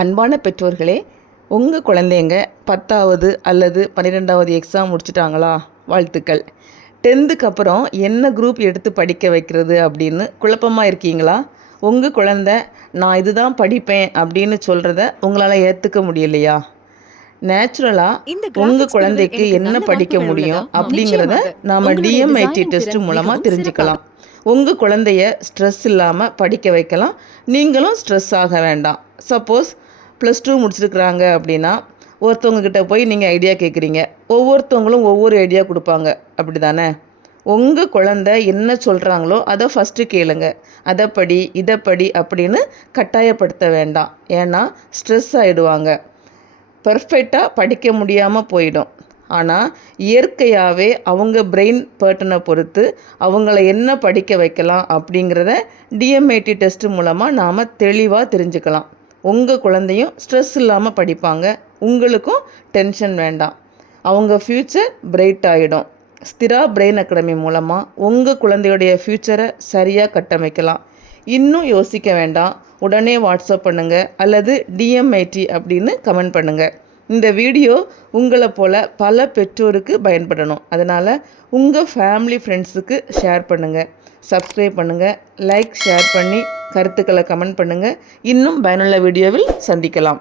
அன்பான பெற்றோர்களே, உங்கள் குழந்தைங்க 10வது அல்லது 12வது எக்ஸாம் முடிச்சிட்டாங்களா? வாழ்த்துக்கள். 10க்கு அப்புறம் என்ன குரூப் எடுத்து படிக்க வைக்கிறது அப்படின்னு குழப்பமாக இருக்கீங்களா? உங்கள் குழந்தை நான் இதுதான் படிப்பேன் அப்படின்னு சொல்கிறத உங்களால் ஏற்றுக்க முடியலையா? நேச்சுரலாக உங்கள் குழந்தைக்கு என்ன படிக்க முடியும் அப்படிங்கிறத நாம் டிஎம்ஐடி டெஸ்ட் மூலமாக தெரிஞ்சுக்கலாம். உங்கள் குழந்தைய ஸ்ட்ரெஸ் இல்லாமல் படிக்க வைக்கலாம். நீங்களும் ஸ்ட்ரெஸ் ஆக வேண்டாம். சப்போஸ் +2 முடிச்சிருக்கிறாங்க அப்படின்னா ஒருத்தவங்கக்கிட்ட போய் நீங்கள் ஐடியா கேட்குறீங்க. ஒவ்வொருத்தவங்களும் ஒவ்வொரு ஐடியா கொடுப்பாங்க, அப்படி தானே? உங்கள் குழந்தை என்ன சொல்கிறாங்களோ அதை ஃபஸ்ட்டு கேளுங்க. அதை படி இதை படி அப்படின்னு கட்டாயப்படுத்த வேண்டாம். ஏன்னா ஸ்ட்ரெஸ் ஆகிடுவாங்க, பர்ஃபெக்டாக படிக்க முடியாமல் போயிடும். ஆனால் இயற்கையாகவே அவங்க பிரெயின் பேட்டர்னை பொறுத்து அவங்கள என்ன படிக்க வைக்கலாம் அப்படிங்கிறத டிஎம்ஐடி டெஸ்ட் மூலமாக நாம் தெளிவாக தெரிஞ்சுக்கலாம். உங்கள் குழந்தையும் ஸ்ட்ரெஸ் இல்லாமல் படிப்பாங்க, உங்களுக்கும் டென்ஷன் வேண்டாம். அவங்க ஃப்யூச்சர் பிரைட் ஆகிடும். ஸ்திரா பிரெயின் அகாடமி மூலமாக உங்கள் குழந்தையுடைய ஃப்யூச்சரை சரியாக கட்டமைக்கலாம். இன்னும் யோசிக்க வேண்டாம், உடனே வாட்ஸ்அப் பண்ணுங்கள் அல்லது டிஎம்ஐடி அப்படின்னு கமெண்ட் பண்ணுங்கள். இந்த வீடியோ உங்களை போல் பல பெற்றோருக்கு பயன்படணும். அதனால் உங்கள் ஃபேமிலி ஃப்ரெண்ட்ஸுக்கு ஷேர் பண்ணுங்கள், சப்ஸ்கிரைப் பண்ணுங்கள், லைக் ஷேர் பண்ணி கருத்துக்களை கமெண்ட் பண்ணுங்கள். இன்னும் பயனுள்ள வீடியோவில் சந்திக்கலாம்.